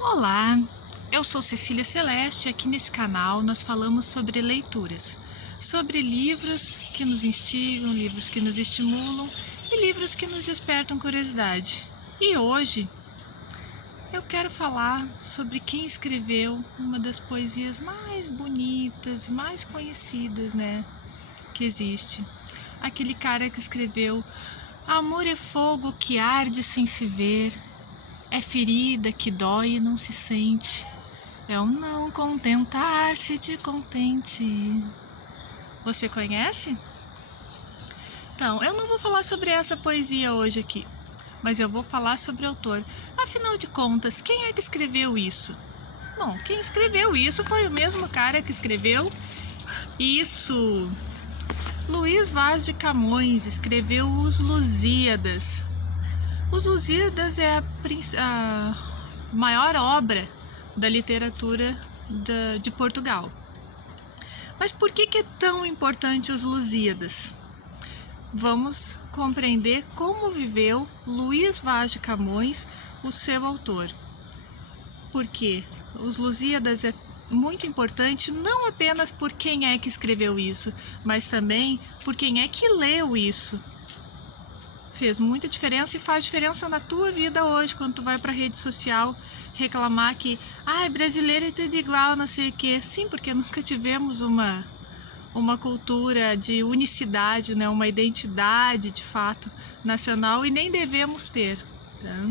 Olá, eu sou Cecília Celeste e aqui nesse canal nós falamos sobre leituras, sobre livros que nos instigam, livros que nos estimulam e livros que nos despertam curiosidade. E hoje eu quero falar sobre quem escreveu uma das poesias mais bonitas e mais conhecidas, que existe. Aquele cara que escreveu: amor é fogo que arde sem se ver, é ferida que dói e não se sente, é o não contentar-se de contente. Você conhece? Então, eu não vou falar sobre essa poesia hoje aqui, mas eu vou falar sobre o autor. Afinal de contas, quem é que escreveu isso? Bom, quem escreveu isso foi o mesmo cara que escreveu isso. Luís Vaz de Camões escreveu Os Lusíadas. Os Lusíadas é a maior obra da literatura de Portugal. Mas por que é tão importante os Lusíadas? Vamos compreender como viveu Luís Vaz de Camões, o seu autor. Porque os Lusíadas é muito importante não apenas por quem é que escreveu isso, mas também por quem é que leu isso. Fez muita diferença e faz diferença na tua vida hoje, quando tu vai para a rede social reclamar que brasileiro é tudo igual, não sei o quê. Sim, porque nunca tivemos uma cultura de unicidade, uma identidade de fato nacional e nem devemos ter. Tá?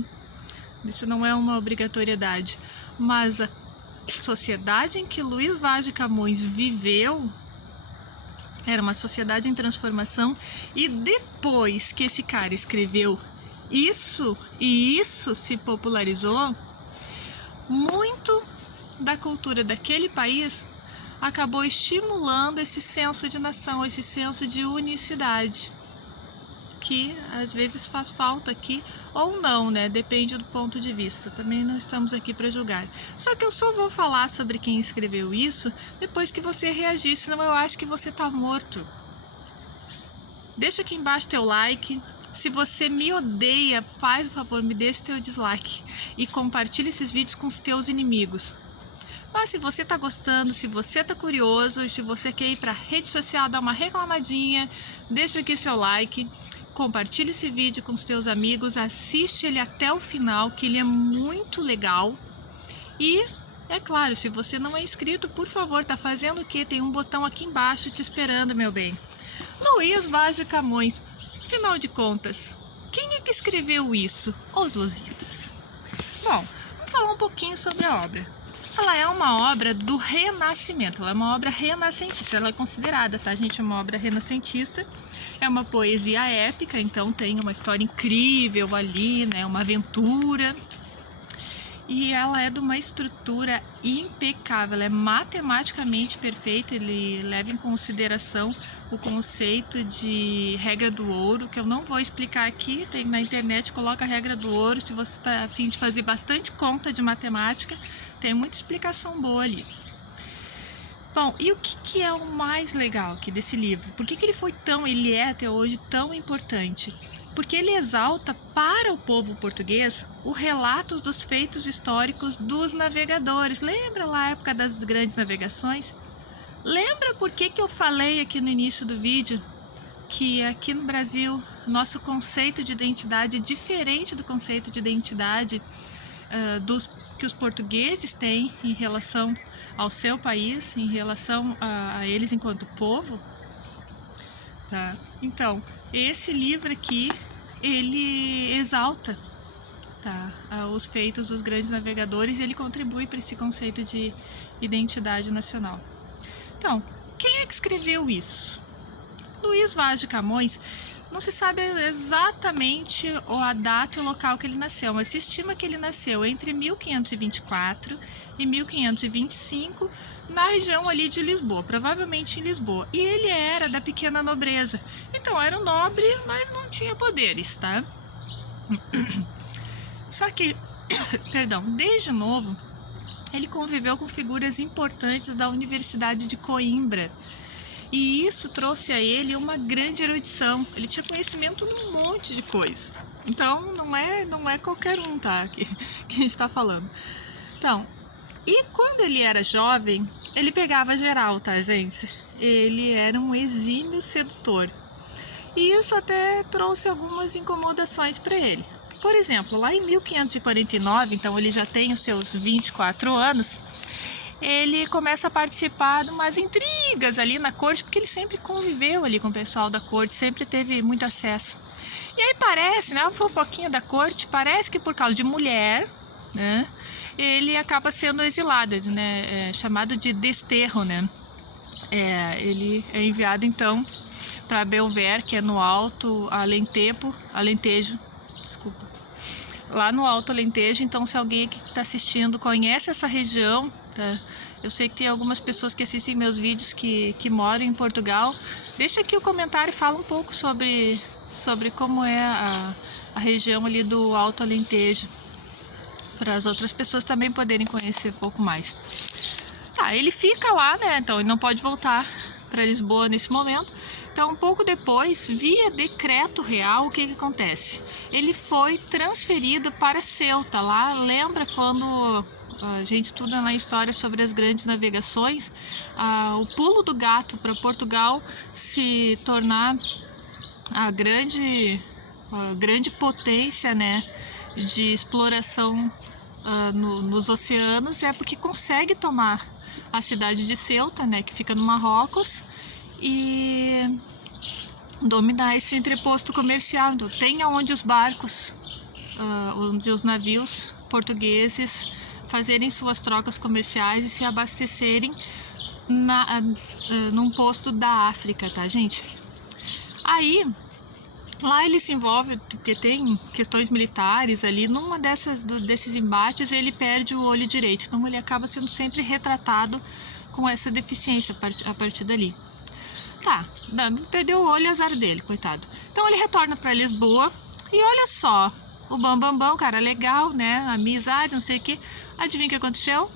Isso não é uma obrigatoriedade. Mas a sociedade em que Luís Vaz de Camões viveu era uma sociedade em transformação, e depois que esse cara escreveu isso e isso se popularizou, muito da cultura daquele país acabou estimulando esse senso de nação, esse senso de unicidade, que às vezes faz falta aqui ou não, depende do ponto de vista. Também não estamos aqui para julgar. Só que eu só vou falar sobre quem escreveu isso depois que você reagir, senão eu acho que você tá morto. Deixa aqui embaixo teu like. Se você me odeia, faz o favor, me deixa teu dislike e compartilha esses vídeos com os teus inimigos. Mas se você tá gostando, se você tá curioso e se você quer ir para rede social dar uma reclamadinha, deixa aqui seu like. Compartilhe esse vídeo com os teus amigos, assiste ele até o final, que ele é muito legal. E, é claro, se você não é inscrito, por favor, tá fazendo o quê? Tem um botão aqui embaixo te esperando, meu bem. Luís Vaz de Camões, afinal de contas, quem é que escreveu isso? Os Lusíadas. Bom, vamos falar um pouquinho sobre a obra. Ela é uma obra do Renascimento, ela é uma obra renascentista, ela é considerada, tá, gente, uma obra renascentista. É uma poesia épica, então tem uma história incrível ali, uma aventura. E ela é de uma estrutura impecável, ela é matematicamente perfeita, ele leva em consideração o conceito de regra do ouro, que eu não vou explicar aqui, tem na internet, coloca a regra do ouro, se você está a fim de fazer bastante conta de matemática, tem muita explicação boa ali. Bom, e o que é o mais legal aqui desse livro? Por que ele é até hoje tão importante? Porque ele exalta para o povo português os relatos dos feitos históricos dos navegadores. Lembra lá a época das grandes navegações? Lembra por que eu falei aqui no início do vídeo que aqui no Brasil nosso conceito de identidade é diferente do conceito de identidade que os portugueses têm em relação ao seu país, em relação a eles enquanto povo? Tá? Então, esse livro aqui, ele exalta, os feitos dos grandes navegadores e ele contribui para esse conceito de identidade nacional. Então, quem é que escreveu isso? Luís Vaz de Camões, não se sabe exatamente a data e o local que ele nasceu, mas se estima que ele nasceu entre 1524 e 1525, na região ali de Lisboa, provavelmente em Lisboa. E ele era da pequena nobreza, então era um nobre, mas não tinha poderes, tá? Só que, desde novo, ele conviveu com figuras importantes da Universidade de Coimbra. E isso trouxe a ele uma grande erudição. Ele tinha conhecimento num monte de coisa. Então, não é qualquer um, tá? Que a gente está falando. Então, e quando ele era jovem, ele pegava geral, tá, gente? Ele era um exímio sedutor. E isso até trouxe algumas incomodações para ele. Por exemplo, lá em 1549, então ele já tem os seus 24 anos, ele começa a participar de umas intrigas ali na corte, porque ele sempre conviveu ali com o pessoal da corte, sempre teve muito acesso. E aí parece, né, a fofoquinha da corte, parece que por causa de mulher, né, ele acaba sendo exilado, né, chamado de desterro, né. Ele é enviado então para Belver, que é no Alto Alentejo, desculpa, lá no Alto Alentejo. Então, se alguém que está assistindo conhece essa região, tá? Eu sei que tem algumas pessoas que assistem meus vídeos que moram em Portugal. Deixa aqui o comentário e fala um pouco sobre como é a região ali do Alto Alentejo, para as outras pessoas também poderem conhecer um pouco mais. Tá, ele fica lá, né? Então ele não pode voltar para Lisboa nesse momento. Então, um pouco depois, via decreto real, o que acontece? Ele foi transferido para Ceuta. Lá, lembra quando a gente estuda na história sobre as grandes navegações, o pulo do gato para Portugal se tornar a grande potência, né, de exploração nos oceanos, é porque consegue tomar a cidade de Ceuta, né, que fica no Marrocos, e dominar esse entreposto comercial. Então, tem onde os barcos, onde os navios portugueses fazerem suas trocas comerciais e se abastecerem num posto da África, tá, gente? Aí, lá ele se envolve, porque tem questões militares ali, numa desses embates ele perde o olho direito, então ele acaba sendo sempre retratado com essa deficiência a partir dali. Tá, perdeu o olho, azar dele, coitado. Então ele retorna para Lisboa e olha só, o bambambam, cara legal, né, amizade, não sei o que. Adivinha o que aconteceu?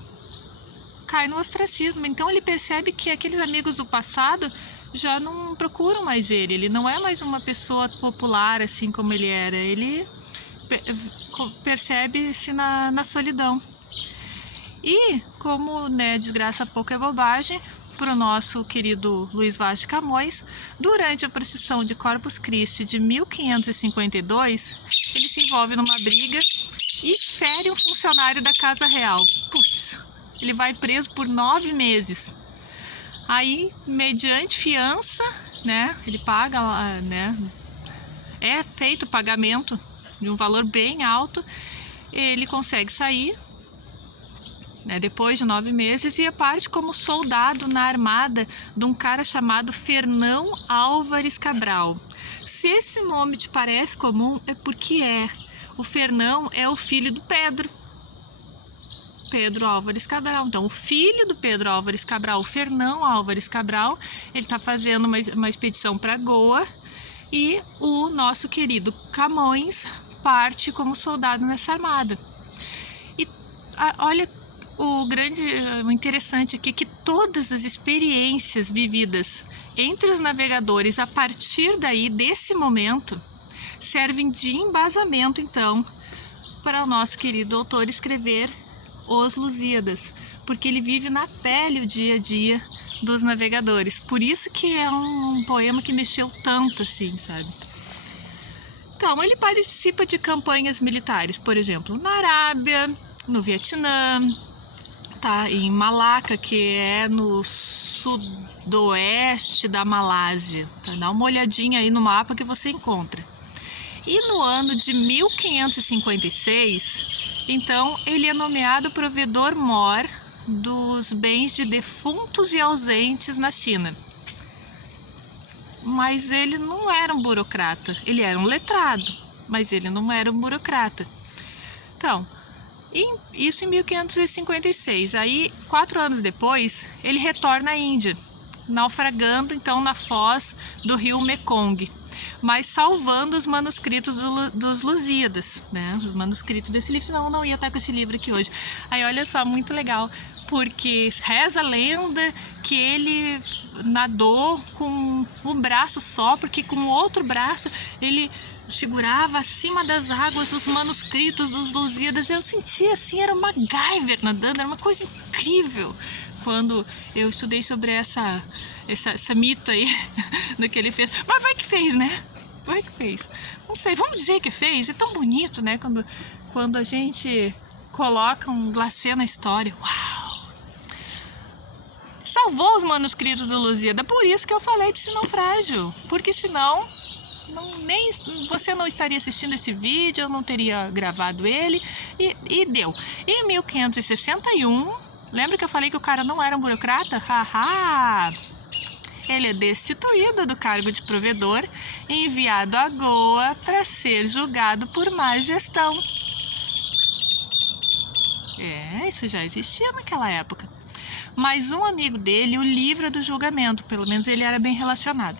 Cai no ostracismo. Então ele percebe que aqueles amigos do passado já não procuram mais ele. Ele não é mais uma pessoa popular assim como ele era. Ele percebe-se na solidão. E como, né, desgraça pouco é bobagem, para o nosso querido Luís Vaz de Camões, durante a procissão de Corpus Christi de 1552, ele se envolve numa briga e fere um funcionário da Casa Real. Putz, ele vai preso por 9 meses. Aí, mediante fiança, né, ele paga, né, é feito o pagamento de um valor bem alto, ele consegue sair, né, depois de 9 meses, e parte como soldado na armada de um cara chamado Fernão Álvares Cabral. Se esse nome te parece comum, é porque é. O Fernão é o filho do Pedro Álvares Cabral. Então, o filho do Pedro Álvares Cabral, o Fernão Álvares Cabral, ele está fazendo uma expedição para Goa, e o nosso querido Camões parte como soldado nessa armada. E olha, o interessante aqui é que todas as experiências vividas entre os navegadores a partir daí, desse momento, servem de embasamento, então, para o nosso querido autor escrever Os Lusíadas, porque ele vive na pele o dia a dia dos navegadores. Por isso que é um poema que mexeu tanto, assim, sabe? Então, ele participa de campanhas militares, por exemplo, na Arábia, no Vietnã, tá, em Malaca, que é no sudoeste da Malásia. Tá? Dá uma olhadinha aí no mapa que você encontra. E no ano de 1556, então, ele é nomeado provedor-mor dos bens de defuntos e ausentes na China. Mas ele não era um burocrata, ele era um letrado, mas ele não era um burocrata. Então, isso em 1556. Aí, 4 anos depois, ele retorna à Índia, naufragando então na foz do rio Mekong, mas salvando os manuscritos dos Lusíadas, né? Os manuscritos desse livro, senão eu não ia estar com esse livro aqui hoje. Aí, olha só, muito legal, porque reza a lenda que ele nadou com um braço só, porque com o outro braço ele segurava acima das águas os manuscritos dos Lusíadas. Eu sentia assim, era uma MacGyver nadando, era uma coisa incrível. Quando eu estudei sobre essa mito aí do que ele fez. Mas vai que fez, né? Vai que fez. Não sei, vamos dizer que fez. É tão bonito, né? Quando a gente coloca um glacê na história. Uau! Salvou os manuscritos do Lusíada. Por isso que eu falei desse naufrágio. Porque senão você não estaria assistindo esse vídeo, eu não teria gravado ele. E deu. Em 1561, lembra que eu falei que o cara não era um burocrata? Haha! Ele é destituído do cargo de provedor e enviado a Goa para ser julgado por má gestão. Isso já existia naquela época. Mas um amigo dele o livra do julgamento, pelo menos ele era bem relacionado.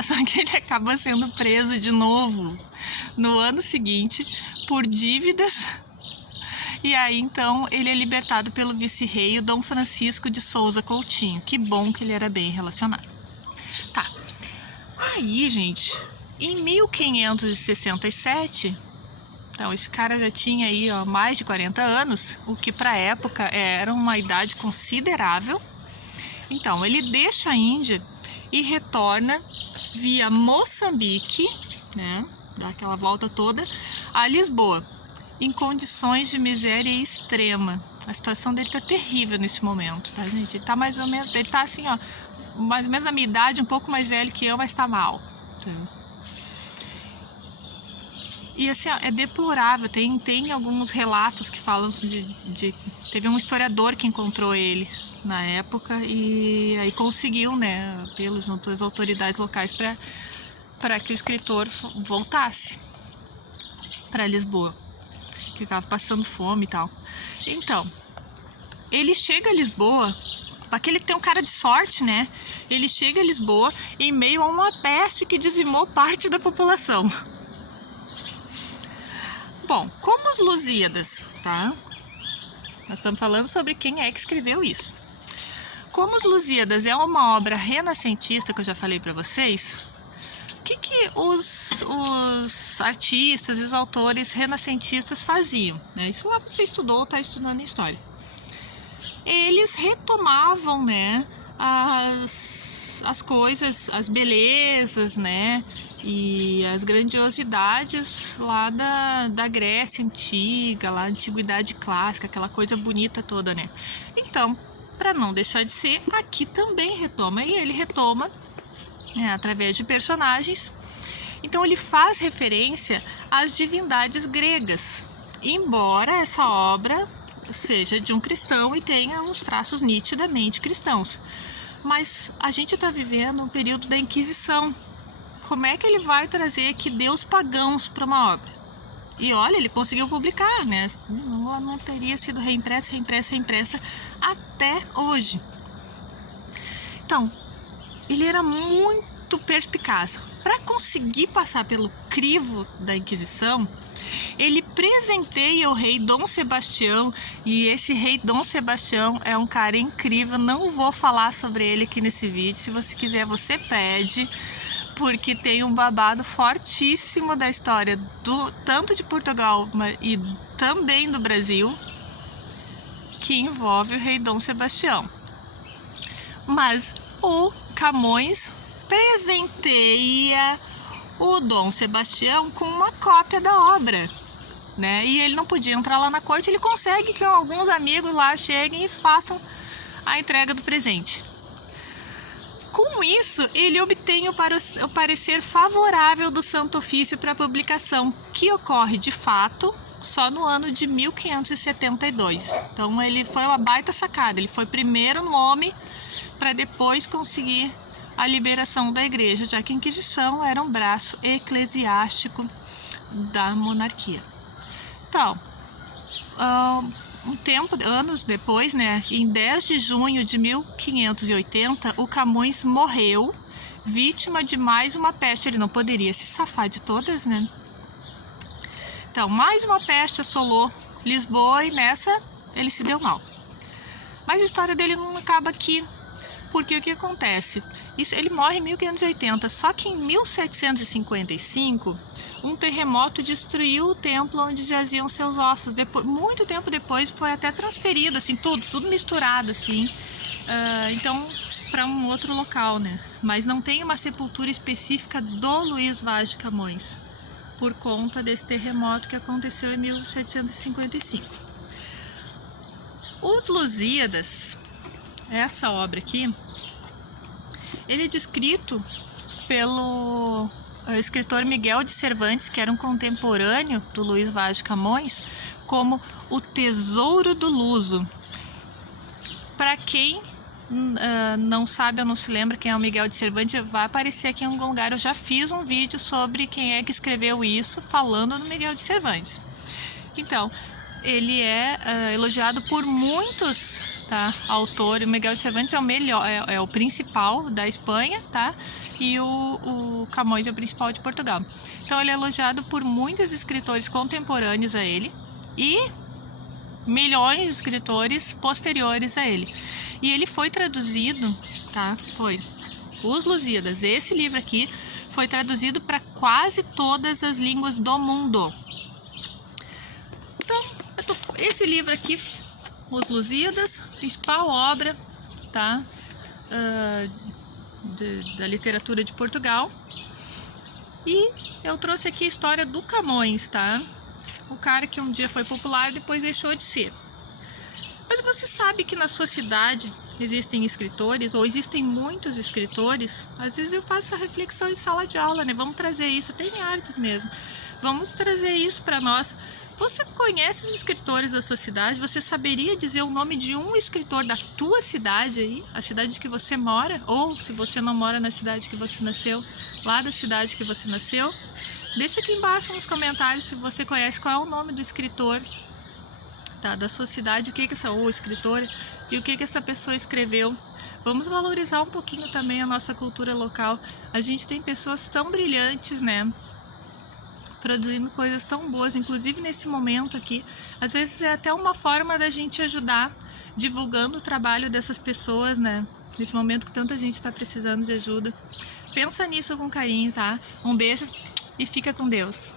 Só que ele acaba sendo preso de novo no ano seguinte por dívidas. E aí, então, ele é libertado pelo vice-rei, o Dom Francisco de Souza Coutinho. Que bom que ele era bem relacionado. Tá. Aí, gente, em 1567, então, esse cara já tinha aí, mais de 40 anos, o que para a época era uma idade considerável. Então, ele deixa a Índia e retorna via Moçambique, né, dá aquela volta toda, a Lisboa, em condições de miséria extrema. A situação dele tá terrível nesse momento, tá, gente? Ele tá mais ou menos, ele tá assim, mais ou menos na minha idade, um pouco mais velho que eu, mas tá mal. Tá? E assim, é deplorável, tem alguns relatos que falam teve um historiador que encontrou ele na época e aí conseguiu, né, apelo junto às autoridades locais para que o escritor voltasse para Lisboa, que estava passando fome e tal. Então, ele chega a Lisboa, aquele tem um cara de sorte, né? Ele chega a Lisboa em meio a uma peste que dizimou parte da população. Bom, como os Lusíadas, tá? Nós estamos falando sobre quem é que escreveu isso. Como os Lusíadas é uma obra renascentista, que eu já falei para vocês, o que os artistas e os autores renascentistas faziam, né? Isso lá você estudou ou está estudando em história. Eles retomavam, né, as coisas, as belezas, né, e as grandiosidades lá da Grécia Antiga, lá da Antiguidade Clássica, aquela coisa bonita toda, né? Então, para não deixar de ser, aqui também retoma, e ele retoma, né, através de personagens. Então ele faz referência às divindades gregas, embora essa obra seja de um cristão e tenha uns traços nitidamente cristãos. Mas a gente está vivendo um período da Inquisição. Como é que ele vai trazer aqui deus pagãos para uma obra? E olha, ele conseguiu publicar, né? Não teria sido reimpressa até hoje. Então, ele era muito perspicaz. Para conseguir passar pelo crivo da Inquisição, ele presenteia o rei Dom Sebastião, e esse rei Dom Sebastião é um cara incrível. Não vou falar sobre ele aqui nesse vídeo, se você quiser você pede, porque tem um babado fortíssimo da história tanto de Portugal e também do Brasil, que envolve o rei Dom Sebastião. Mas o Camões presenteia o Dom Sebastião com uma cópia da obra, né? E ele não podia entrar lá na corte, ele consegue que alguns amigos lá cheguem e façam a entrega do presente. Com isso, ele obtém o parecer favorável do Santo Ofício para publicação, que ocorre de fato só no ano de 1572. Então ele foi uma baita sacada, ele foi primeiro no nome para depois conseguir a liberação da igreja, já que a Inquisição era um braço eclesiástico da monarquia. Então, anos depois, né, em 10 de junho de 1580, o Camões morreu, vítima de mais uma peste. Ele não poderia se safar de todas, né? Então, mais uma peste assolou Lisboa e nessa ele se deu mal. Mas a história dele não acaba aqui, Porque o que acontece? Ele morre em 1580, só que em 1755, um terremoto destruiu o templo onde jaziam seus ossos. Muito tempo depois foi até transferido, assim, tudo misturado, assim, então, para um outro local, né? Mas não tem uma sepultura específica do Luís Vaz de Camões, por conta desse terremoto que aconteceu em 1755. Os Lusíadas, essa obra aqui, ele é descrito pelo escritor Miguel de Cervantes, que era um contemporâneo do Luís Vaz de Camões, como o Tesouro do Luso. Para quem não sabe ou não se lembra quem é o Miguel de Cervantes, vai aparecer aqui em algum lugar. Eu já fiz um vídeo sobre quem é que escreveu isso, falando do Miguel de Cervantes. Então, ele é elogiado por muitos, tá, autores. O Miguel de Cervantes é o melhor, é o principal da Espanha, tá? E o Camões é o principal de Portugal. Então ele é elogiado por muitos escritores contemporâneos a ele e milhões de escritores posteriores a ele. E ele foi traduzido, tá? Foi Os Lusíadas. Esse livro aqui foi traduzido para quase todas as línguas do mundo. Então, esse livro aqui, Os Lusíadas, principal obra, tá? Da literatura de Portugal. E eu trouxe aqui a história do Camões, tá? O cara que um dia foi popular e depois deixou de ser. Mas você sabe que na sua cidade existem escritores, ou existem muitos escritores? Às vezes eu faço essa reflexão em sala de aula, né? Vamos trazer isso, até em artes mesmo. Vamos trazer isso para nós. Você conhece os escritores da sua cidade? Você saberia dizer o nome de um escritor da tua cidade aí? A cidade que você mora? Ou se você não mora na cidade que você nasceu, lá da cidade que você nasceu? Deixa aqui embaixo nos comentários se você conhece qual é o nome do escritor, tá, da sua cidade, o que essa escritora e o que essa pessoa escreveu. Vamos valorizar um pouquinho também a nossa cultura local. A gente tem pessoas tão brilhantes, né, produzindo coisas tão boas, inclusive nesse momento aqui. Às vezes é até uma forma da gente ajudar, divulgando o trabalho dessas pessoas, né, nesse momento que tanta gente está precisando de ajuda. Pensa nisso com carinho, tá? Um beijo e fica com Deus.